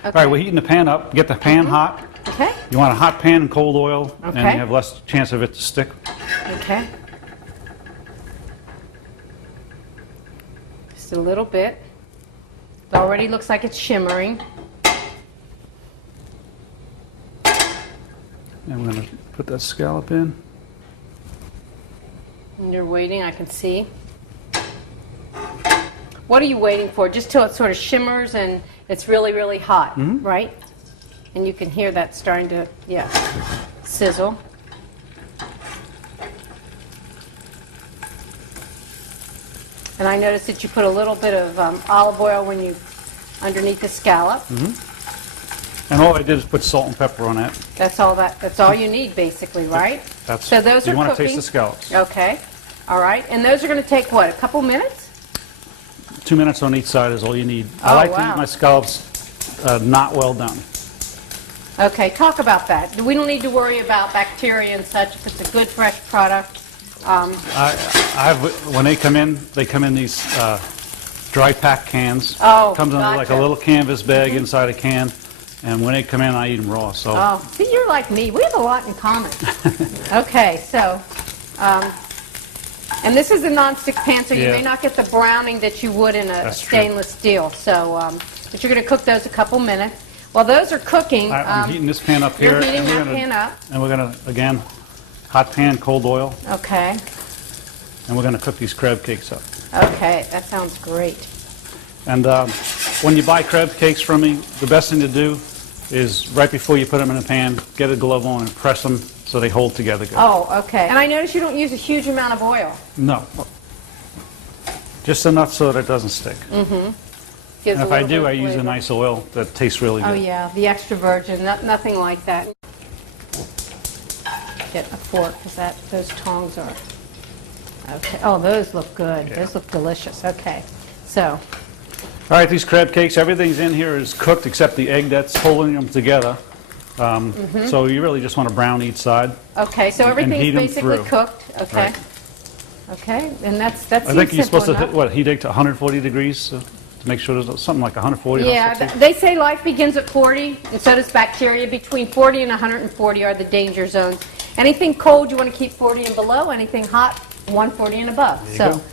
Okay. All right, we're heating the pan up. Get the pan hot. Okay. You want a hot pan and cold oil, and Okay. you have less chance of it to stick. Okay. Just a little bit. It already looks like it's shimmering. And we're going to put that scallop in. And you're waiting, I can see. What are you waiting for? Just till it sort of shimmers and it's really, really hot, right? And you can hear that starting to, sizzle. And I noticed that you put a little bit of olive oil when you underneath the scallop. And all I did is put salt and pepper on that. That's all you need, basically, right? So those are you want cooking. to taste the scallops. Okay. All right. And those are going to take, what, a couple minutes? 2 minutes on each side is all you need. Oh, I like to wow. eat my scallops not well done. Okay, talk about that. We don't need to worry about bacteria and such if it's a good, fresh product. When they come in these dry pack cans. Oh, comes in like a gotcha. little canvas bag inside a can. And when they come in, I eat them raw. So. Oh, see, you're like me. We have a lot in common. Okay, so, and this is a nonstick pan, so you may not get the browning that you would in a stainless steel. So, but you're going to cook those a couple minutes. While those are cooking, I'm heating this pan up here. You're heating that pan up. And we're going to, again, hot pan, cold oil. Okay. And we're going to cook these crab cakes up. Okay, that sounds great. And when you buy crab cakes from me, the best thing to do is right before you put them in the pan, get a glove on and press them so they hold together good. Oh, okay. And I notice you don't use a huge amount of oil. No. Just enough so that it doesn't stick. And if I do, I use a nice oil that tastes really good. Oh, yeah, the extra virgin, nothing like that. Get a fork, because those tongs are... Okay. Oh, those look good. Yeah. Those look delicious. Okay. So... All right, these crab cakes, everything's in here is cooked except the egg that's holding them together. So you really just want to brown each side. Okay, so everything's heat 'em basically through. cooked. Okay. Right. Okay, and that's I think you're supposed to enough. heat it to 140 degrees to make sure there's something like 140. Yeah, 160. they say life begins at 40, and so does bacteria. Between 40 and 140 are the danger zones. Anything cold, you want to keep 40 and below. Anything hot, 140 and above. There you So go.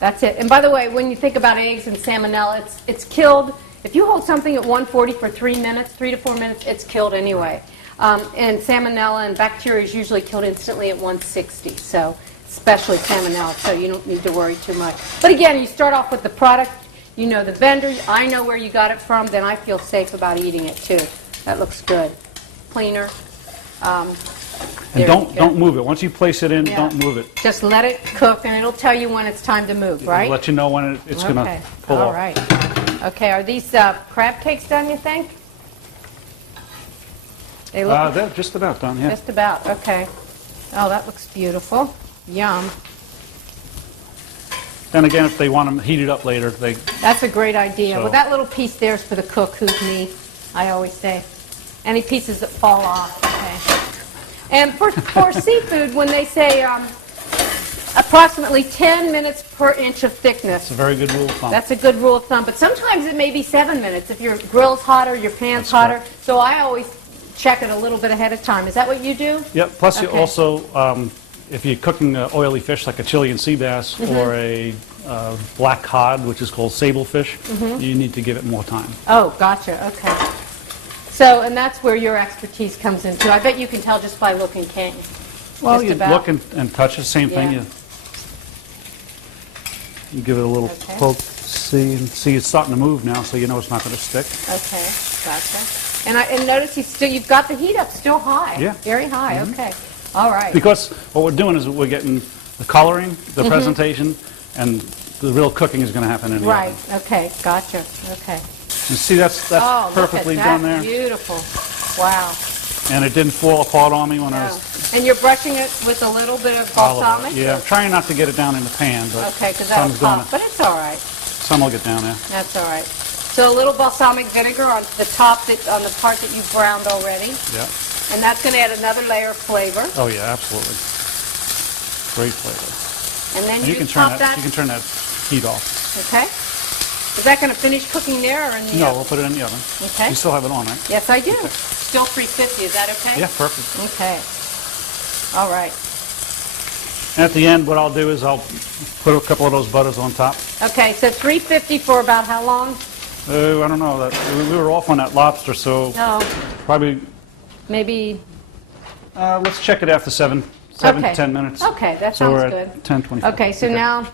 That's it. And by the way, when you think about eggs and salmonella, it's killed. If you hold something at 140 for 3 minutes, 3 to 4 minutes, it's killed anyway. And salmonella and bacteria is usually killed instantly at 160. So especially salmonella, so you don't need to worry too much. But again, you start off with the product. You know the vendor. I know where you got it from. Then I feel safe about eating it too. That looks good. Cleaner. And don't move it. Once you place it in, Yeah. don't move it. Just let it cook, and it'll tell you when it's time to move, right? It'll let you know when it's going to pull off. All right. Okay, are these crab cakes done, you think? They look They're just about done, yeah. just about, okay. Oh, that looks beautiful. Yum. And again, if they want them heated up later, That's a great idea. So- Well, that little piece there is for the cook, who's me, I always say. Any pieces that fall off, okay. And for seafood, when they say approximately 10 minutes per inch of thickness, it's a very good rule of thumb. that's a good rule of thumb. But sometimes it may be 7 minutes if your grill's hotter, your pan's hotter. correct. So I always check it a little bit ahead of time. Is that what you do? Yep, plus you Okay. also, if you're cooking oily fish like a Chilean sea bass or a black cod, which is called sable fish, you need to give it more time. Oh, gotcha. Okay. So, and that's where your expertise comes in too. I bet you can tell just by looking, can't you? Well, Just you about. look and touch the same thing. Yeah. You give it a little Okay. poke, see it's starting to move now, so you know it's not going to stick. Okay, gotcha. And notice you've got the heat up still high. Yeah. Very high. Okay. All right. Because what we're doing is we're getting the coloring, the presentation, and the real cooking is going to happen in the Right. oven. Okay. Gotcha. Okay. And see, that's Oh, perfectly look at done that. there. Beautiful. Wow. And it didn't fall apart on me when I No. was And you're brushing it with a little bit of olive oil. balsamic? Yeah, I'm trying not to get it down in the pan, but Okay, because that'll some's gonna- pop. But it's all right. some will get down there. That's all right. So a little balsamic vinegar on the top, on the part that you've browned already. Yeah. And that's going to add another layer of flavor. Oh yeah, absolutely. Great flavor. And then And you you can just turn pop that. that. You can turn that heat off. Okay. Is that going to finish cooking there or in the No, oven? we'll put it in the oven. Okay. You still have it on, right? Yes, I do. Still 350. Is that okay? Yeah, perfect. Okay. All right. And at the end, what I'll do is I'll put a couple of those butters on top. Okay, so 350 for about how long? I don't know. We were off on that lobster, so No, probably, maybe. let's check it after 7 Okay. to 10 minutes. Okay, that So sounds we're good. at 10:25. Okay, so now